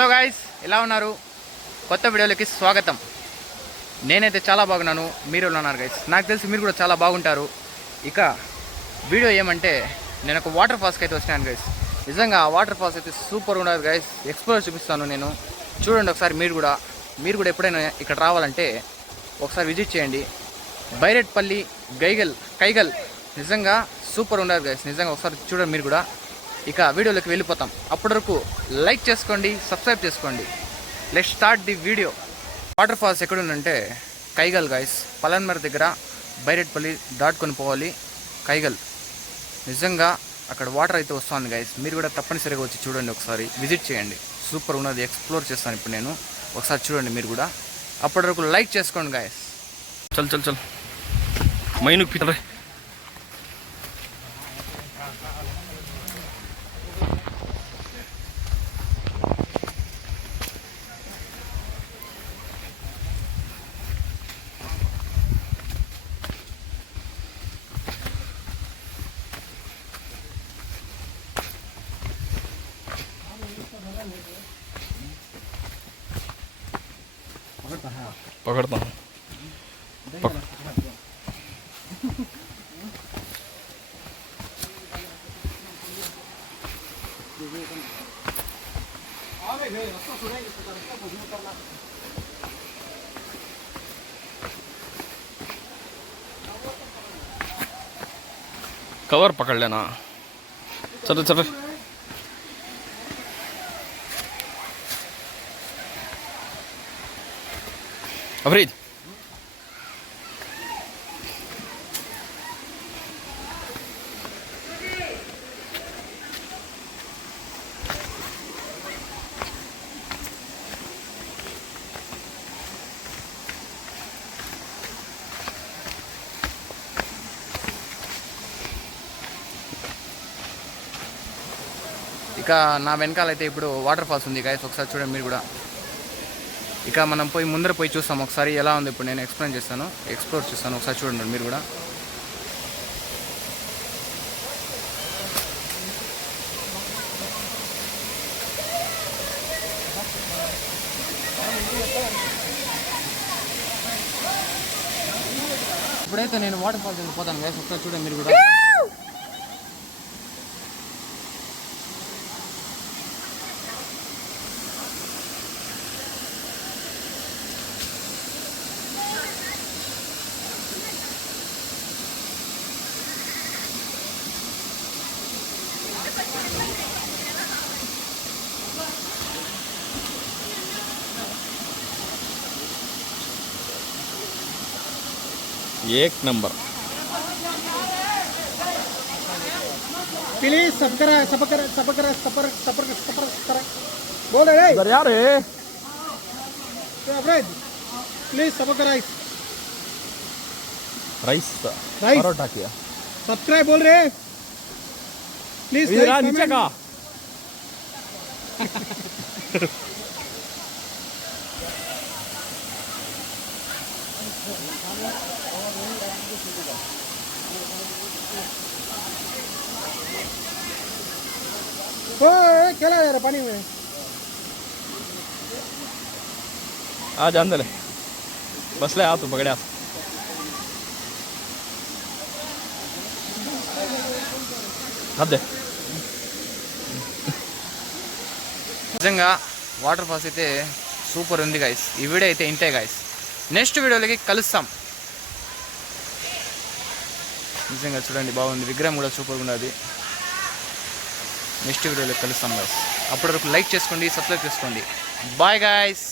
Hello guys, ఎలా ఉన్నారు? కొత్త వీడియోలకి స్వాగతం. నేనైతే చాలా బాగున్నాను. మీరు ఉన్నారు గైస్, నాకు తెలిసి మీరు కూడా చాలా బాగుంటారు. ఇక వీడియో ఏమంటే, నేను ఒక వాటర్ ఫాల్స్కి అయితే వచ్చినాను గైస్. నిజంగా ఆ వాటర్ ఫాల్స్ అయితే సూపర్ ఉండదు గైస్. ఎక్స్ప్లోర్ చూపిస్తాను నేను, చూడండి ఒకసారి. మీరు కూడా ఎప్పుడైనా ఇక్కడ రావాలంటే ఒకసారి విజిట్ చేయండి. బైరెట్పల్లి కైగల్ నిజంగా సూపర్ ఉండదు గైస్. నిజంగా ఒకసారి చూడండి మీరు కూడా. ఇక వీడియోలోకి వెళ్ళిపోతాం. అప్పటి వరకు లైక్ చేసుకోండి, సబ్స్క్రైబ్ చేసుకోండి. Let's start the video. Waterfalls ఎక్కడుందంటే కైగల్ గైస్, పలన్మర్ దగ్గర బైరెట్పల్లి దాటుకొని పోవాలి. కైగల్ నిజంగా అక్కడ వాటర్ అయితే వస్తుంది గైస్. మీరు కూడా తప్పనిసరిగా వచ్చి చూడండి, ఒకసారి విజిట్ చేయండి. సూపర్ ఉన్నది, ఎక్స్ప్లోర్ చేస్తాను ఇప్పుడు నేను. ఒకసారి చూడండి మీరు కూడా. అప్పటి వరకు లైక్ చేసుకోండి గైస్. చల్ చల్ చల్ మైనుకు పితరే. पकड़ता हूँ कवर पकड़ लेना. चलो चलो अफरीद. ఇక నా వెనకాలైతే ఇప్పుడు వాటర్ ఫాల్స్ ఉంది గైస్. ఒకసారి చూడండి మీరు కూడా. ఇక మనం ముందర పోయి చూస్తాం ఒకసారి ఎలా ఉంది. ఇప్పుడు నేను ఎక్స్ప్లోర్ చేస్తాను. ఒకసారి చూడండి మీరు కూడా. ఇప్పుడైతే నేను వాటర్ ఫాల్స్ పోతాను గైస్. ఒకసారి చూడండి మీరు కూడా. एक नंबर. प्लीज बोल रहे यार प्लीज सब्सक्राइब राइस परोठा किया सब्सक्राइब बोल रहे प्लीज नीचे का. खेला जा रहा पानी में. आ जान दे बस ले. आ तू पकड़े. అదే నిజంగా వాటర్ ఫాల్స్ అయితే సూపర్ ఉంది గైస్. ఈ వీడియో అయితే ఇంతే గైస్. నెక్స్ట్ వీడియోలకి కలుస్తాం. నిజంగా చూడండి బాగుంది, విగ్రహం కూడా సూపర్గా ఉన్నది. నెక్స్ట్ వీడియోలో కలుస్తాం గైస్. అప్పటి వరకు లైక్ చేసుకోండి, సబ్స్క్రైబ్ చేసుకోండి. Bye guys.